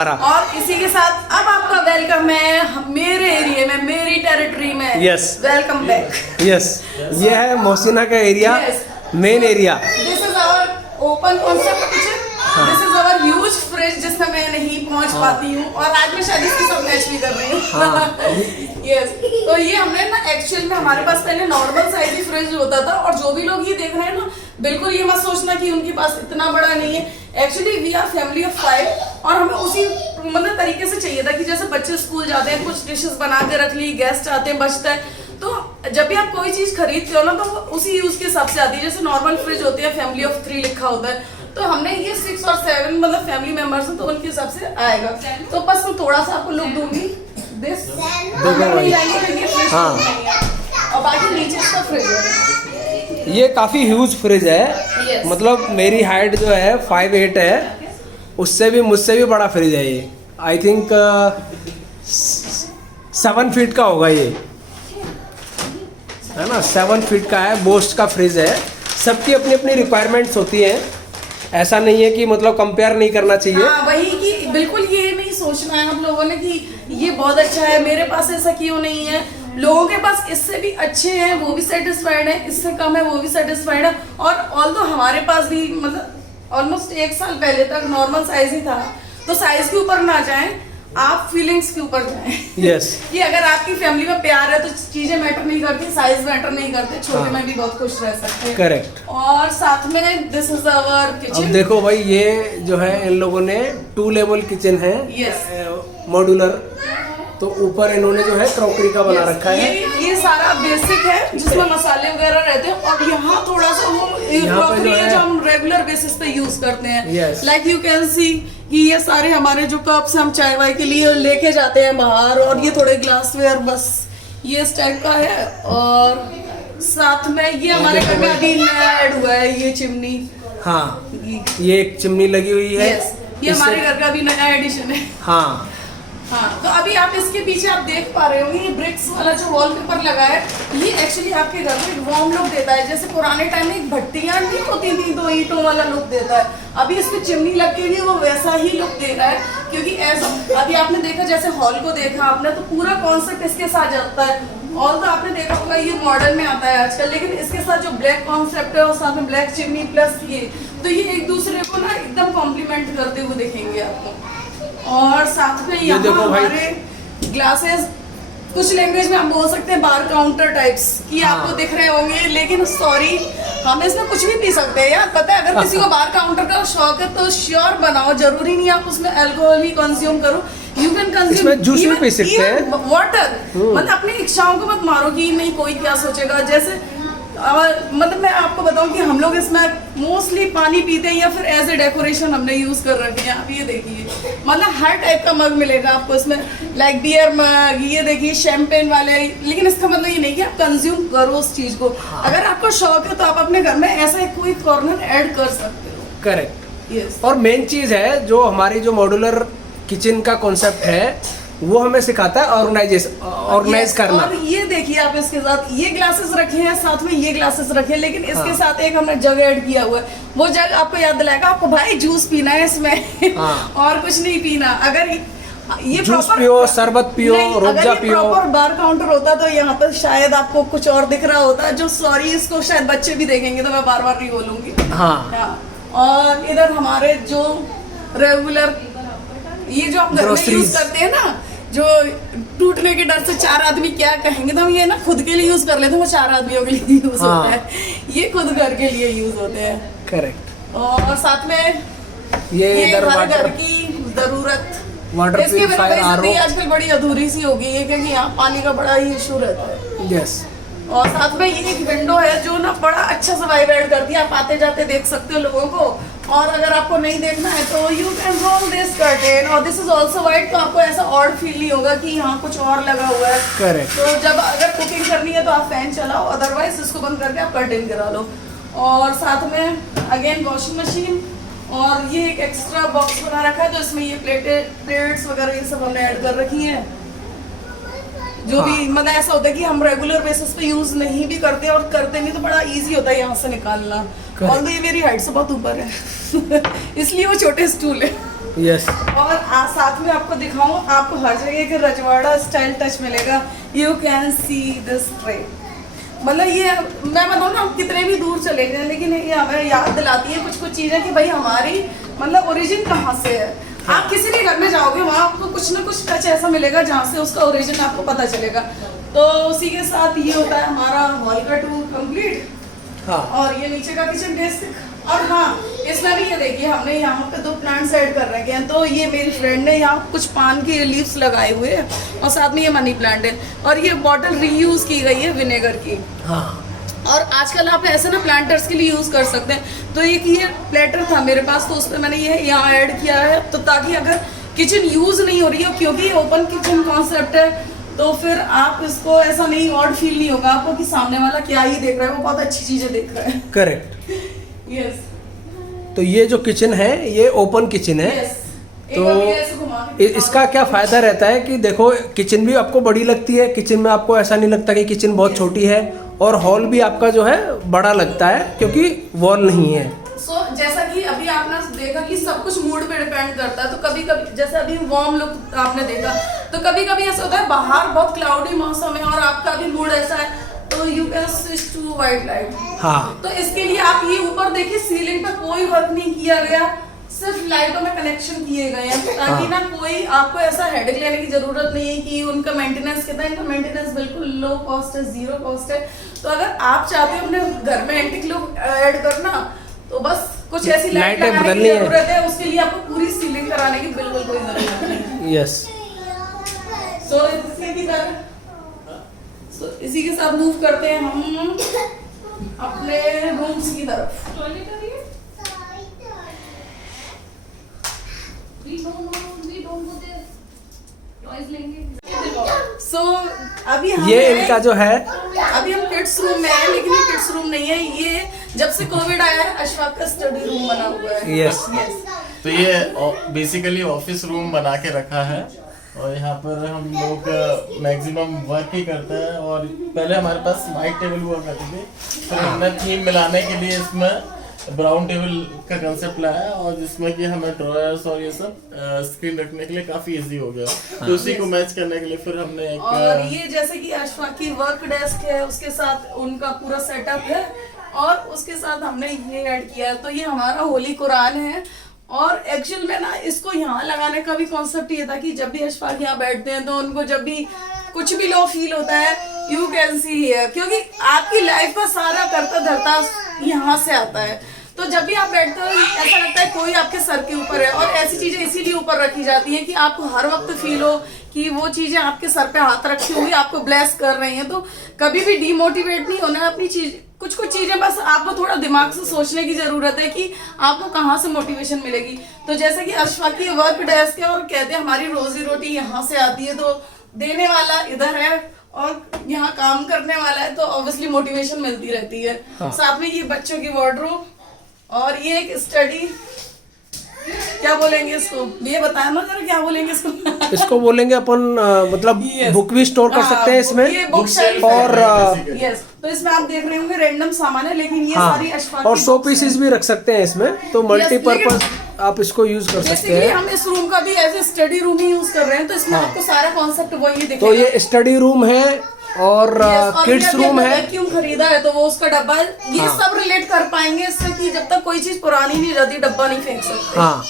और इसी के साथ अब आपका वेलकम है मेरे एरिया में, मेरी टेरिटरी में। Yes, welcome back. यस, ये है मोहसिना का area, main area. This is our open concept kitchen, this is our huge fridge जिसमें मैं नहीं पहुंच पाती हूँ, और आज मैं शायद इसकी सब मैच भी कर रही हूँ। यस, तो ये हमने ना एक्चुअल में हमारे पास पहले नॉर्मल साइज ही फ्रिज होता था, और जो भी लोग ये देख रहे हैं ना, बिल्कुल ये मत सोचना कि उनके पास इतना बड़ा नहीं है। Actually we are family of 5, और हमें उसी मतलब तरीके से चाहिए था कि जैसे बच्चे स्कूल जाते हैं, कुछ डिशेस बना के रख ली, गेस्ट आते हैं, बचता है, तो जब भी आप कोई चीज खरीदते हो ना, तो उसी यूज के हिसाब से आती है। जैसे नॉर्मल फ्रिज होती है, फैमिली ऑफ 3 लिखा होता है, तो हमने ये 6 और 7 मतलब फैमिली मेंबर्स हैं, तो उनके हिसाब से आएगा। तो बस मैं थोड़ा सा आपको लुक दूंगी, दिस और बाकी नीचे इसका फ्रिज है। ये काफी ह्यूज फ्रिज है। Yes. मतलब मेरी हाइट जो है 5'8" है, उससे भी मुझसे भी बड़ा फ्रिज है ये। आई थिंक 7 फीट का होगा ये, है ना, 7 फीट का है। बोस्ट का फ्रिज है। सबकी अपनी अपनी रिक्वायरमेंट्स होती हैं, ऐसा नहीं है कि मतलब कंपेयर नहीं करना चाहिए। हाँ, वही कि बिल्कुल ये नहीं सोचना है आप लोगों ने कि ये बहुत अच्छा है, मेरे पास ऐसा क्यों नहीं है। लोगों के पास इससे भी अच्छे हैं, वो भी सेटिस्फाइड है, इससे कम है वो भी सेटिस्फाइड है। और ऑल्दो हमारे पास भी मतलब ऑलमोस्ट 1 साल पहले तक नॉर्मल साइज ही था, तो साइज के ऊपर ना जाएं, आप फीलिंग्स के ऊपर जाएं। यस, कि अगर आपकी फैमिली में प्यार है तो चीजें मैटर नहीं करती, साइज मैटर नहीं करते, छोटे में भी बहुत खुश रह सकते हैं। करेक्ट। और साथ में दिस इज आवर किचन। अब देखो भाई, ये जो है इन लोगों ने 2 लेवल किचन है, मॉड्यूलर। तो ऊपर इन्होंने जो है क्रॉकरी का बना रखा है। ये सारा बेसिक है जिसमें मसाले वगैरह रहते हैं, और यहाँ थोड़ा सा वो क्रॉकरी है जो हम रेगुलर बेसिस पे यूज करते हैं। लाइक यू कैन सी कि ये सारे हमारे जो कप्स हम चाय वाय के लिए लेके जाते हैं बाहर, और ये थोड़े ग्लासवेयर, बस ये इस टाइप का है। और साथ में ये हमारे घर में अभी नया ऐड हुआ है, ये चिमनी। हाँ, ये एक चिमनी लगी हुई है। ये हमारे घर का भी नया एडिशन है। हाँ, तो अभी आप इसके पीछे आप देख पा रहे होंगे, ये ब्रिक्स वाला जो वॉलपेपर लगा है, ये एक्चुअली आपके घर में एक वार्म लुक देता है। जैसे पुराने टाइम में एक भट्टियां नहीं होती थी, 2 ईंटों वाला लुक देता है, अभी इसमें चिमनी लग के भी वो वैसा ही लुक दे रहा है। क्योंकि ऐसा अभी आपने देखा, जैसे हॉल को देखा आपने, तो पूरा कॉन्सेप्ट इसके साथ जाता है। ऑल तो आपने देखा होगा ये मॉडर्न में आता है आजकल, लेकिन इसके साथ जो ब्लैक कॉन्सेप्ट है और साथ में ब्लैक चिमनी प्लस ये, तो ये एक दूसरे को ना एकदम कॉम्प्लीमेंट करते हुए दिखेंगे आपको। और साथ में यहाँ हमारे ग्लासेस, कुछ लैंग्वेज में हम बोल सकते हैं बार काउंटर टाइप्स की आपको दिख रहे होंगे, लेकिन सॉरी, हम इसमें कुछ भी पी सकते हैं यार। पता है, अगर किसी को बार काउंटर का शौक है तो श्योर बनाओ, जरूरी नहीं आप उसमें अल्कोहल ही कंज्यूम करो, यू कैन कंज्यूम जूस भी पी सकते हैं, वाटर। मतलब अपनी इच्छाओं को मत मारो कि नहीं कोई क्या सोचेगा। जैसे मतलब मैं आपको बताऊं कि हम लोग इसमें मोस्टली पानी पीते हैं, या फिर एज ए डेकोरेशन हमने यूज कर रखे हैं। आप ये देखिए, मतलब हर टाइप का मग मिलेगा आपको इसमें, लाइक बियर मग, ये देखिए शैंपेन वाले। लेकिन इसका मतलब ये नहीं कि आप कंज्यूम करो उस चीज को। अगर आपको शौक है तो आप अपने घर में ऐसा कोई कॉर्नर ऐड कर सकते हो। करेक्ट। यस। और मेन चीज है जो हमारी जो मॉड्यूलर किचन का कॉन्सेप्ट है, वो हमें सिखाता है ऑर्गेनाइज करना। और ये देखिए, आप इसके साथ ये ग्लासेस रखे हैं, साथ में ये ग्लासेस रखे हैं, लेकिन इसके साथ एक हमने जग ऐड किया हुआ है। वो जग आपको याद दिलाएगा आपको भाई जूस पीना है इसमें। और कुछ नहीं पीना। अगर ये जूस पियो, शरबत पियो, रूअफ़ज़ा पियो। प्रॉपर बार काउंटर होता तो यहाँ पर शायद आपको कुछ और दिख रहा होता, जो सॉरी इसको शायद बच्चे भी देखेंगे तो मैं बार बार नहीं बोलूंगी। और इधर हमारे जो रेगुलर ये जो आप घर में यूज करते हैं ना, जो टूटने के डर से 4 आदमी क्या कहेंगे, तो हम ये ना खुद के लिए यूज कर लेते हैं, वो 4 आदमियों के लिए यूज होता है, ये खुद घर के लिए यूज होते हैं। करेक्ट। और साथ में ये हर घर की जरूरत, वाटर इसके प्यूरिफायर जिंदगी आजकल बड़ी अधूरी सी हो गई है, क्योंकि यहाँ पानी का बड़ा ही इशू रहता है। यस। और साथ में ये एक विंडो है जो ना बड़ा अच्छा सा वाइब ऐड करती है, आप आते जाते देख सकते हो लोगों को। और अगर आपको नहीं देखना है तो you can roll this curtain, और दिस इज आल्सो वाइट, तो आपको ऐसा ऑड फील नहीं होगा कि यहाँ कुछ और लगा हुआ है। करेक्ट। तो जब अगर कुकिंग करनी है तो आप फैन चलाओ, अदरवाइज इसको बंद करके आप कर्टेन गिरा लो। और साथ में अगेन वॉशिंग मशीन, और ये एक एक्स्ट्रा बॉक्स बना रखा है, तो इसमें ये प्लेट्स वगैरह ये सब हमने ऐड कर रखी है। जो भी मतलब ऐसा होता है कि हम रेगुलर बेसिस पे यूज नहीं भी करते, और करते नहीं तो बड़ा इजी होता है यहाँ से निकालना। ऑल्दो ये मेरी हाइट से बहुत ऊपर है इसलिए वो छोटे स्टूल है। यस और साथ में आपको दिखाऊं, आपको हर जगह के रजवाड़ा स्टाइल टच मिलेगा। You can see this tray, मतलब ये मैं बताऊँ ना, हम कितने भी दूर चले गए लेकिन ये हमें याद दिलाती है कुछ कुछ चीज़ें कि भाई हमारी मतलब ओरिजिन कहाँ से है। आप किसी भी घर में जाओगे वहाँ आपको कुछ ना कुछ टच ऐसा मिलेगा जहाँ से उसका ओरिजिन आपको पता चलेगा। तो उसी के साथ ये होता है हमारा हॉल का टूर कंप्लीट। हाँ, और ये नीचे का किचन बेसिक। और हाँ, इसमें भी ये देखिए हमने यहाँ पे 2 प्लांट्स ऐड कर रखे हैं। तो ये मेरी फ्रेंड ने यहाँ कुछ पान के लीव्स लगाए हुए हैं और साथ में ये मनी प्लांट है। और ये बॉटल रीयूज की गई है विनेगर की। हाँ, और आजकल आप ऐसे ना प्लांटर्स के लिए यूज़ कर सकते हैं। तो एक ये प्लेटर था मेरे पास, तो उसमें मैंने ये यहाँ ऐड किया है, तो ताकि अगर किचन यूज़ नहीं हो रही हो, क्योंकि ये ओपन किचन कॉन्सेप्ट है, तो फिर आप इसको ऐसा नहीं ऑड फील नहीं होगा आपको कि सामने वाला क्या ही देख रहा है, वो बहुत अच्छी चीज़ें देख रहा है। करेक्ट। यस। तो ये जो किचन है ये ओपन किचन है। तो इसका क्या फ़ायदा रहता है कि देखो किचन भी आपको बड़ी लगती है, किचन में आपको ऐसा नहीं लगता कि किचन बहुत छोटी है, और हॉल भी आपका जो है बड़ा लगता है क्योंकि वॉल नहीं है। जैसा कि अभी आपने देखा कि सब कुछ मूड पे डिपेंड करता है। तो कभी कभी जैसे अभी वार्म लुक आपने देखा, तो कभी कभी ऐसा होता है बाहर बहुत क्लाउडी मौसम है और आपका भी मूड ऐसा है, तो you can switch to white light. हाँ, तो इसके लिए आप ये ऊपर देखिए सीलिंग पे कोई वर्क नहीं किया गया, सिर्फ लाइटों में कनेक्शन किए गए हैं, ताकि ना कोई आपको ऐसा हेडेक लेने की जरूरत नहीं है कि उनका मेंटेनेंस कितना है। इनका मेंटेनेंस बिल्कुल लो कॉस्ट है, 0 कॉस्ट है। तो अगर आप चाहते हो अपने घर में एंटीक लुक ऐड करना, तो बस कुछ ऐसी लाइट लगाने की जरूरत है, उसके लिए आपको पूरी सीलिंग कराने की बिल्कुल कोई जरूरत नहीं। यस। सो इसी के साथ मूव करते हैं हम अपने रूम्स की तरफ। अभी हम ये इनका जो है, अभी हम किड्स रूम में है, लेकिन ये किड्स रूम नहीं है, ये जब से कोविड आया है अशफाक का स्टडी रूम बना हुआ है। यस। तो ये बेसिकली ऑफिस रूम बना के रखा है, और यहाँ पर हम लोग मैक्सिमम वर्क ही करते हैं। और पहले हमारे पास वाइट टेबल हुआ करती थी, फिर हमने थीम मिलाने के लिए इसमें ब्राउन टेबल का कंसेप्ट लाया, और जिसमें कि हमें ड्रॉयर्स और ये सब स्क्रीन रखने के लिए काफी इजी हो गया। तो उसी को मैच करने के लिए फिर हमने एक, और ये जैसे कि अशफाक की वर्क डेस्क है, उसके साथ उनका पूरा सेटअप है, और उसके साथ हमने ये ऐड किया है। तो ये हमारा होली कुरान है, और एक्चुअल में ना इसको यहाँ लगाने का भी कॉन्सेप्ट ये था कि जब भी अशफाक यहाँ बैठते हैं तो उनको जब भी कुछ भी लो फील होता है, यू कैन सी हियर, क्योंकि आपकी लाइफ का सारा करता धरता यहाँ से आता है। तो जब भी आप बैठते हो ऐसा लगता है कोई आपके सर के ऊपर है, और ऐसी चीजें इसीलिए ऊपर रखी जाती हैं कि आपको हर वक्त फील हो कि वो चीजें आपके सर पे हाथ रखी हुई आपको ब्लेस कर रही हैं। तो कभी भी डीमोटिवेट नहीं होना है अपनी चीज, कुछ कुछ चीजें बस आपको थोड़ा दिमाग से सोचने की जरूरत है कि आपको कहाँ से मोटिवेशन मिलेगी। तो जैसे कि अशफाक की वर्क डेस्क है, और कहते हैं हमारी रोजी रोटी यहाँ से आती है, तो देने वाला इधर है और यहाँ काम करने वाला है, तो ऑब्वियसली मोटिवेशन मिलती रहती है। हाँ। साथ में ये बच्चों की वार्डरोब, और ये एक स्टडी, क्या बोलेंगे इसको, ये बताया ना जरा, क्या बोलेंगे इसको? इसको बोलेंगे अपन मतलब बुक भी स्टोर कर सकते हैं इसमें, ये बुक शेल्फ और यस। तो इसमें आप देख रहे होंगे रैंडम सामान है, लेकिन ये हाँ, सारी अशफाक और की 100 books पीसेस हैं। भी रख सकते हैं इसमें, तो मल्टीपर्पज आप इसको यूज कर जैसे सकते कि हैं। हम इस रूम का भी एज ए स्टडी रूम ही यूज कर रहे हैं, तो इसमें हाँ। आपको सारा कॉन्सेप्ट वही दिखेगा। तो ये स्टडी रूम है और किड्स रूम है। क्यों खरीदा है तो वो उसका डब्बा है, ये हाँ। सब रिलेट कर पाएंगे इससे कि जब तक कोई चीज पुरानी नहीं रहती डब्बा नहीं फेंक सकते। हाँ,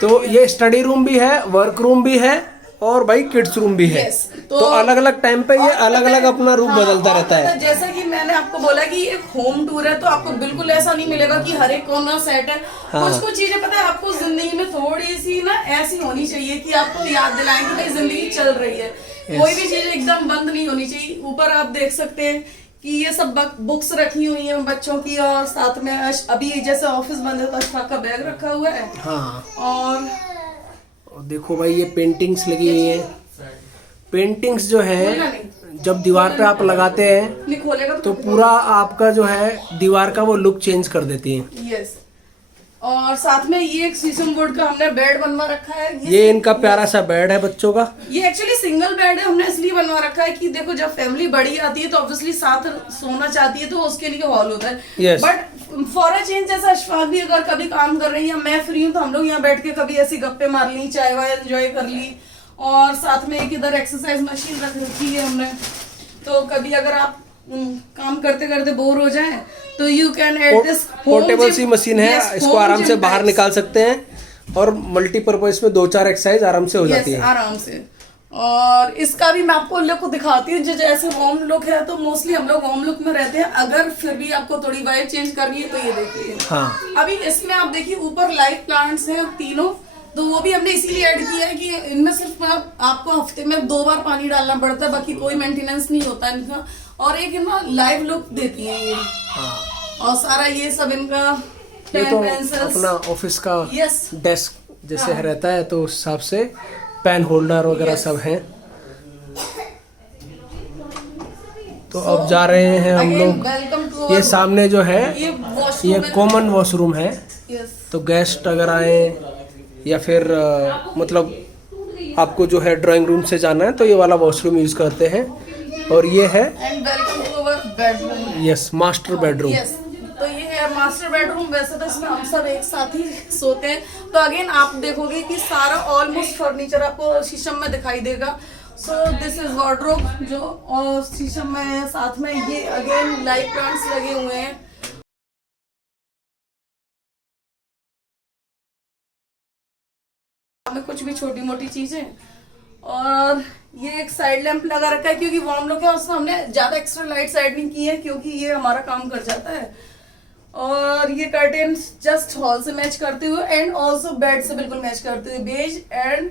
तो ये स्टडी रूम भी है, वर्क रूम भी है, और भाई किड्स रूम भी है। Yes, तो अलग अलग टाइम पे ये अलग अलग अपना रूप बदलता रहता है। जैसा कि मैंने आपको बोला कि एक होम टूर है, तो आपको बिल्कुल ऐसा नहीं मिलेगा कि हर एक कोना सेट है। हाँ। कुछ कुछ चीजें पता है आपको जिंदगी में थोड़ी सी ना ऐसी होनी चाहिए कि आपको याद दिलाएं कि भाई जिंदगी चल रही है। कोई भी चीज एकदम बंद नहीं होनी चाहिए। ऊपर आप देख सकते हैं कि ये सब बुक्स रखी हुई हैं बच्चों की, और साथ में अभी जैसे ऑफिस बंद है तो अशफाक का बैग रखा हुआ है। हाँ, और देखो भाई ये पेंटिंग्स लगी हुई हैं। पेंटिंग्स जो है जब दीवार पे आप लगाते हैं नहीं खोलेगा तो पूरा आपका जो है दीवार का वो लुक चेंज कर देती है। यस। और साथ में ये एक शीशम वुड का हमने बेड बनवा रखा है। ये इनका प्यारा सा बेड है बच्चों का। ये एक्चुअली सिंगल बेड है, हमने इसलिए बनवा रखा है कि देखो जब फैमिली बड़ी आती है तो ऑब्वियसली साथ सोना चाहती है, तो उसके लिए हॉल होता है। Yes. But for a change जैसा अशफाक भी अगर कभी काम कर रही है, मैं फ्री हूँ, तो हम लोग यहाँ बैठ के कभी ऐसी गप्पे मार ली, चाय वाय एंजॉय कर ली। और साथ में एक इधर एक्सरसाइज मशीन रख रखी है हमने, तो कभी अगर आप काम करते करते बोर हो जाए तो you can add this portable C machine है, इसको आराम से बाहर निकाल सकते हैं और मल्टीपर्पज में 2-4 एक्सरसाइज आराम से हो जाती है आराम से। और इसका भी मैं आपको लुक दिखाती हूँ, जो जैसे होम लुक है तो मोस्टली हम लोग होम लुक में रहते हैं, अगर फिर भी आपको थोड़ी वाइब चेंज करनी है तो ये देखिए। हाँ। अभी इसमें आप देखिए ऊपर लाइव प्लांट्स हैं तीनों, तो वो भी हमने इसीलिए ऐड किया है कि इनमें सिर्फ आपको हफ्ते में 2 बार पानी डालना पड़ता है, बाकी कोई मेंटेनेंस नहीं होता इनका, और एक ना लाइव लुक देती है ये। और सारा ये सब इनका ये तो अपना ऑफिस का डेस्क जैसे रहता है, तो उस हिसाब से पेन होल्डर वगैरह सब हैं। तो अब जा रहे हैं हम लोग, ये सामने जो है ये कॉमन वॉशरूम है, तो गेस्ट अगर आए या फिर मतलब आपको जो है ड्राइंग रूम से जाना है तो ये वाला वॉशरूम यूज करते हैं। और ये है बेडरूम, यस मास्टर बेडरूम। तो ये है मास्टर बेडरूम। वैसे तो इसमें हम सब एक साथ ही सोते हैं, तो अगेन आप देखोगे कि सारा ऑलमोस्ट फर्नीचर आपको शीशम में दिखाई देगा। सो दिस इज वार्डरोब जो और शीशम में है, साथ में ये अगेन लाइव प्लांट्स लगे हुए हैं। हमें कुछ भी छोटी मोटी चीजें, और ये एक साइड लैंप लगा रखा है क्योंकि वार्म लुक है, उसमें हमने ज्यादा एक्स्ट्रा लाइट साइड नहीं की है क्योंकि ये हमारा काम कर जाता है। और ये कर्टेन जस्ट हॉल से मैच करते हुए एंड ऑल्सो बेड से बिल्कुल मैच करते हुए, बेज एंड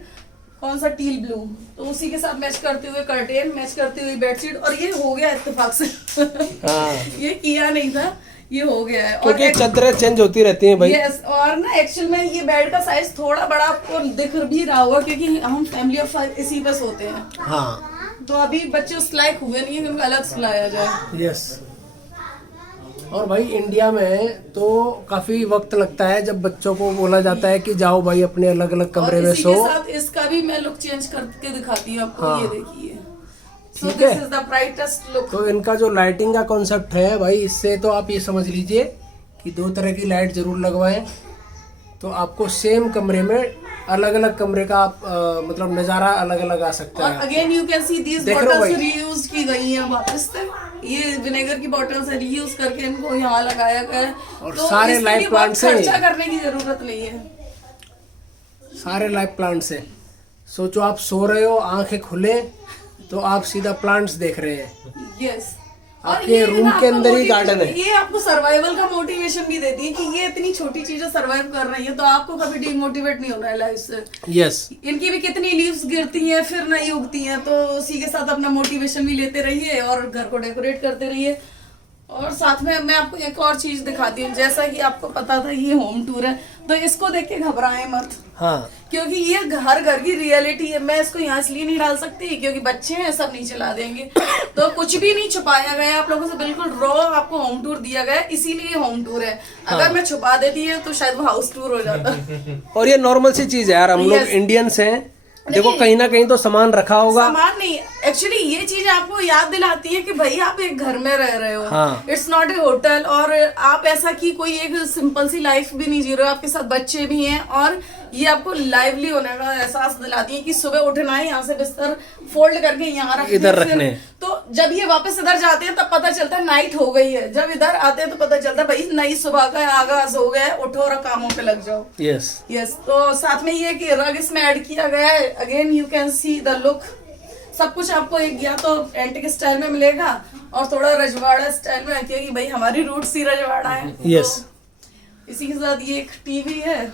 कौन सा टील ब्लू, तो उसी के साथ मैच करते हुए कर्टेन, मैच करते हुए बेडशीट। और ये हो गया इत्तेफाक से ये किया नहीं था, ये हो गया है। क्योंकि चादरें चेंज होती रहती हैं भाई। यस, और ना एक्चुअल में ये बेड का साइज थोड़ा बड़ा आपको दिख भी रहा होगा क्योंकि हम फैमिली ऑफ 5 इसी पे सोते हैं। हाँ। तो अभी बच्चे उस लायक हुए नहीं है कि उनको अलग सुलाया जाए। यस। और भाई इंडिया में तो काफी वक्त लगता है जब बच्चों को बोला जाता है कि जाओ भाई अपने अलग अलग कमरे में सो। के साथ इसका भी मैं लुक चेंज करके दिखाती हूँ आपको। हाँ। ये देखिए, ठीक है। This is the brightest look. तो इनका जो लाइटिंग का कॉन्सेप्ट है भाई, इससे तो आप ये समझ लीजिए कि 2 तरह की लाइट जरूर लगवाएं, तो आपको सेम कमरे में अलग अलग कमरे का आप मतलब नजारा अलग अलग आ सकता है। Again you can see these bottles reuse की गई हैं वापस से। ये विनेगर की बॉटल्स है, रीयूज करके इनको यहाँ लगाया गया है। और तो सारे लाइव प्लांट्स हैं, खर्चा करने की जरूरत नहीं है, सारे लाइव प्लांट्स हैं। सोचो आप सो रहे हो, आंखें खुले तो आप सीधा प्लांट्स देख रहे हैं। यस। आपके रूम के अंदर ही गार्डन है। ये आपको सर्वाइवल का मोटिवेशन भी देती है कि ये इतनी छोटी चीजें सर्वाइव कर रही है, तो आपको कभी डिमोटिवेट नहीं होना है लाइफ से। यस। इनकी भी कितनी लीव्स गिरती हैं फिर नहीं उगती हैं, तो उसी के साथ अपना मोटिवेशन भी लेते रहिए और घर को डेकोरेट करते रहिए। और साथ में मैं आपको एक और चीज दिखाती हूँ, जैसा कि आपको पता था ये होम टूर है, तो इसको देख के घबराएं मत। हाँ। क्योंकि ये हर घर की रियलिटी है। मैं इसको यहाँ इसलिए नहीं डाल सकती क्योंकि बच्चे हैं, सब नहीं चला देंगे। तो कुछ भी नहीं छुपाया गया, आप लोगों से बिल्कुल रॉ आपको होम टूर दिया गया, इसीलिए होम टूर है। अगर मैं छुपा देती है तो शायद वो हाउस टूर हो जाता। और ये नॉर्मल सी चीज है यार, हम लोग इंडियंस हैं, देखो कहीं ना कहीं तो सामान रखा होगा। सामान नहीं, एक्चुअली ये चीज आपको याद दिलाती है कि भाई आप एक घर में रह रहे हो। हाँ। इट्स नॉट ए होटल, और आप ऐसा की कोई एक सिंपल सी लाइफ भी नहीं जी रहे हो, आपके साथ बच्चे भी हैं, और ये आपको लाइवली होने का एहसास दिलाती है कि सुबह उठना है, यहाँ से बिस्तर फोल्ड करके यहाँ रखना, इधर रखने। तो जब ये वापस इधर जाते हैं तब पता चलता है नाइट हो गई है, जब इधर आते हैं तो पता चलता है भाई नई सुबह का आगाज हो गया है, उठो और कामों पे लग जाओ। यस। यस। तो साथ में ये कि रग इसमें ऐड किया गया है। Again you can see the look. सब कुछ आपको एक या तो एंटिक स्टाइल में मिलेगा और थोड़ा रजवाड़ा स्टाइल में, क्योंकि भाई हमारी रूट्स ही रजवाड़ा है। यस। तो इसी के साथ ये एक टीवी है।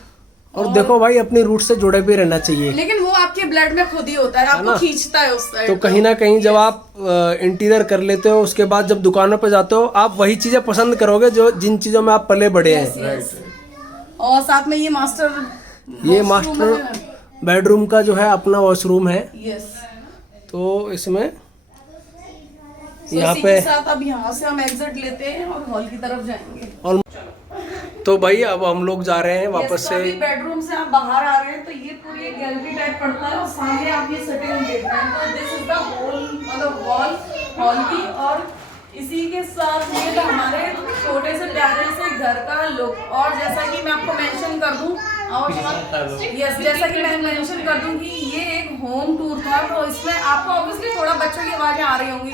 और देखो भाई अपनी रूट से जुड़े भी रहना चाहिए, लेकिन वो आपके ब्लड में खुद ही होता है, आपको खींचता है उस साइड। तो कहीं ना कहीं जब आप इंटीरियर कर लेते हो, उसके बाद जब दुकानों पे जाते हो, आप वही चीजें पसंद करोगे जो जिन चीजों में आप पले बड़े हैं। और साथ में ये मास्टर बेडरूम का जो है अपना वॉशरूम है। यस। तो इसमें यहाँ पे साथ अब यहाँ से हम एग्जिट लेते हैं और हॉल की तरफ जाएंगे। और तो भाई अब हम लोग जा रहे हैं वापस से। बेडरूम से आप बाहर आ रहे हैं तो ये पूरी एक गैलरी टाइप पड़ता है और सामने आप ये सिटिंग देख रहे हैं। तो दिस इज द होल मतलब वॉल हॉल की, और इसी के साथ ये था हमारे छोटे से प्यारे से घर का लुक। और जैसा कि मैं आपको मेंशन कर दूं, यस, जैसा कि मैं मेंशन कर दूं कि ये एक होम टूर था, तो इसमें आपको ऑब्वियसली थोड़ा बच्चों की आवाजें आ रही होंगी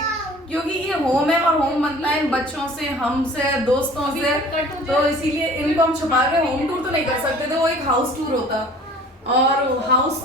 क्योंकि ये होम है और होम बनता है इन बच्चों से, हमसे, दोस्तों से, तो इसीलिए इनको हम छुपा के होम टूर तो नहीं कर सकते थे, वो एक हाउस टूर होता। और हाउस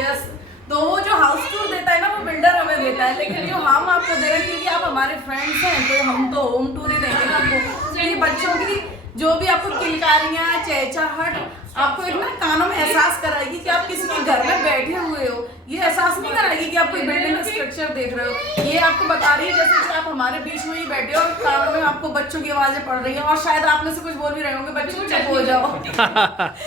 यस, तो वो जो हाउस टूर देता है ना वो बिल्डर हमें देता है, लेकिन जो हम आपको दे रहे हैं क्योंकि आप हमारे फ्रेंड्स हैं तो हम तो होम टूर ही देंगे ना आपको। तो ये बच्चों की जो भी आपको किलकारियाँ, चहचहाहट आपको एक ना कानों में एहसास कराएगी कि आप किसी के घर में बैठे हुए हो। ये एहसास नहीं कराएगी कि आप कोई बिल्डिंग का स्ट्रक्चर देख रहे हो। ये आपको बता रही है जैसे कि आप हमारे बीच में ही बैठे हो और कानों में आपको बच्चों की आवाजें पड़ रही है और शायद आप में से कुछ बोल भी रहे होंगे बच्चों चुप हो जाओ।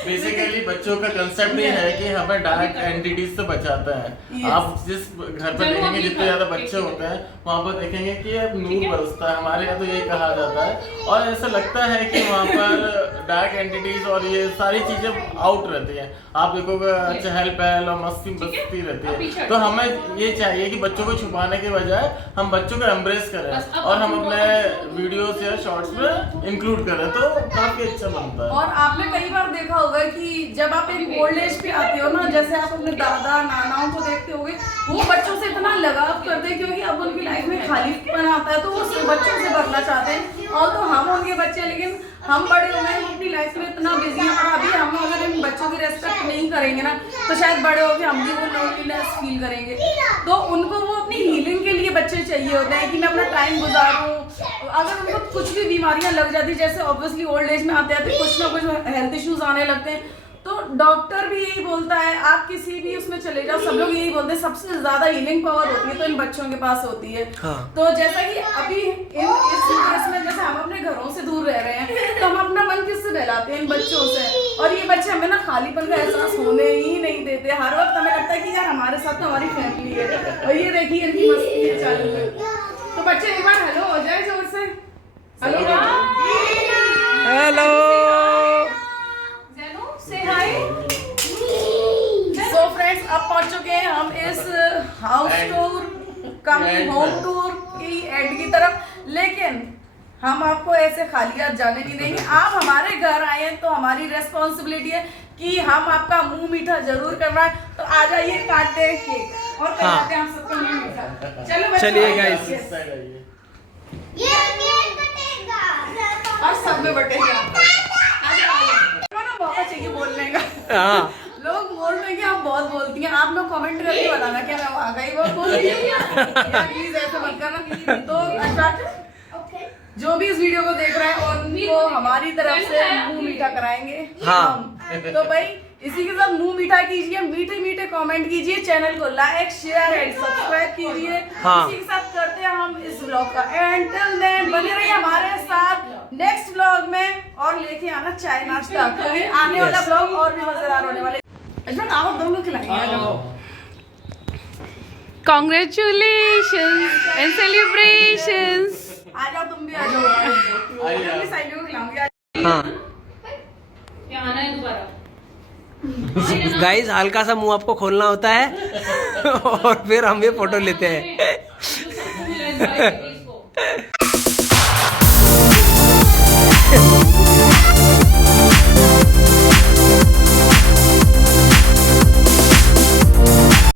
बेसिकली बच्चों का कंसेप्ट ये है कि हमें डार्क एंटिटीज से बचाता है। आप जिस घर पर देखेंगे जितने ज्यादा बच्चे होते हैं वहाँ पर देखेंगे कि अब नूर बरसता है, हमारे यहाँ तो ये कहा जाता है। और ऐसा लगता है कि वहाँ पर डार्क एंटिटीज और ये सारी चीजें आउट रहती है। आप देखोगे चहल पहल और मस्ती बस्ती रहती है। तो हमें ये चाहिए कि बच्चों को छुपाने के बजाय हम बच्चों को एम्ब्रेस करें और हम अपने वीडियोस या शॉर्ट्स में इंक्लूड करें, तो काफी अच्छा बनता है। और आपने कई बार देखा होगा कि जब आप एक ओल्ड एज पे आते हो ना, जैसे आप अपने दादा नानाओं को देखते होगे, वो बच्चों से इतना लगाव करते हैं क्योंकि अब उनकी लाइफ में खालीपन आता है तो वो सिर्फ बच्चों से भरना चाहते हैं। और तो हम उनके बच्चे, लेकिन हम बड़े हो गए, हम अपनी लाइफ में इतना बिजी हैं और अभी हम अगर इन बच्चों की रेस्पेक्ट नहीं करेंगे ना तो शायद बड़े होकर हम भी वो लोनलीनेस फील करेंगे। तो उनको वो अपनी हीलिंग के लिए बच्चे चाहिए होते हैं कि मैं अपना टाइम गुजारूं। अगर उनको कुछ भी बीमारियां लग जाती, जैसे ऑब्वियसली ओल्ड एज में आते आते कुछ ना कुछ हेल्थ इश्यूज आने लगते हैं, तो डॉक्टर भी यही बोलता है, आप किसी भी उसमें चले जाओ सब लोग यही बोलते हैं सबसे ज्यादा हीलिंग पावर होती है तो इन बच्चों के पास होती है। हाँ। तो जैसा कि अभी इस केस में जैसे हम अपने घरों से दूर रह रहे हैं तो हम अपना मन किससे बहलाते हैं, इन बच्चों से। और ये बच्चे हमें ना खालीपन का एहसास होने ही नहीं देते। हर वक्त हमें लगता है कि यार हमारे साथ तो हमारी फैमिली है और ये देखिए इनकी मस्ती है चालू है। तो बच्चे एक बार हेलो हो जाए जोर से, हेलो हेलो। सो फ्रेंड्स, अब पहुंच चुके हैं हम इस house tour come home tour की एंड की तरफ, लेकिन हम आपको ऐसे खाली हाथ जाने नहीं देंगे। आप हमारे घर आए हैं तो हमारी रेस्पॉन्सिबिलिटी है कि हम आपका मुंह मीठा जरूर करवाएं। तो आ जाइए, काटते हैं केक और कराते हैं हम सबका मुंह मीठा। चलो चलिए गाइस, ये केक कटेगा और सब में बटेगा। मौका चाहिए बोलने का। हाँ, लोग बोल रहे हैं कि आप बहुत बोलती हैं, आप लोग कमेंट करके बताना क्या मैं वहाँ गई बहुत बोल रही हूँ, प्लीज ऐसा मत करना। तो जो भी इस वीडियो को देख रहे हैं और उनको हमारी तरफ से मुंह मीठा कराएंगे। हाँ। तो भाई इसी के साथ मुंह मीठा कीजिए, मीठे मीठे कमेंट कीजिए, चैनल को लाइक शेयर एंड सब्सक्राइब कीजिए। हाँ। इसी के साथ करते हैं हम इस व्लॉग का एंड। टिल देन बने रहिए हमारे साथ नेक्स्ट व्लॉग में और लेके आना चाय नाश्ता, क्योंकि आने वाला व्लॉग और भी मजेदार होने वाले। आप दोनों खिलाएंगे। Congratulations and celebrations. आ जाओ, तुम भी आ जाओ। अपनी सहेलियों को खिलाऊंगी। हाँ। क्या आना है दोबारा? गाइस, हल्का सा मुंह आपको खोलना होता है और फिर हम ये फोटो लेते हैं। इसको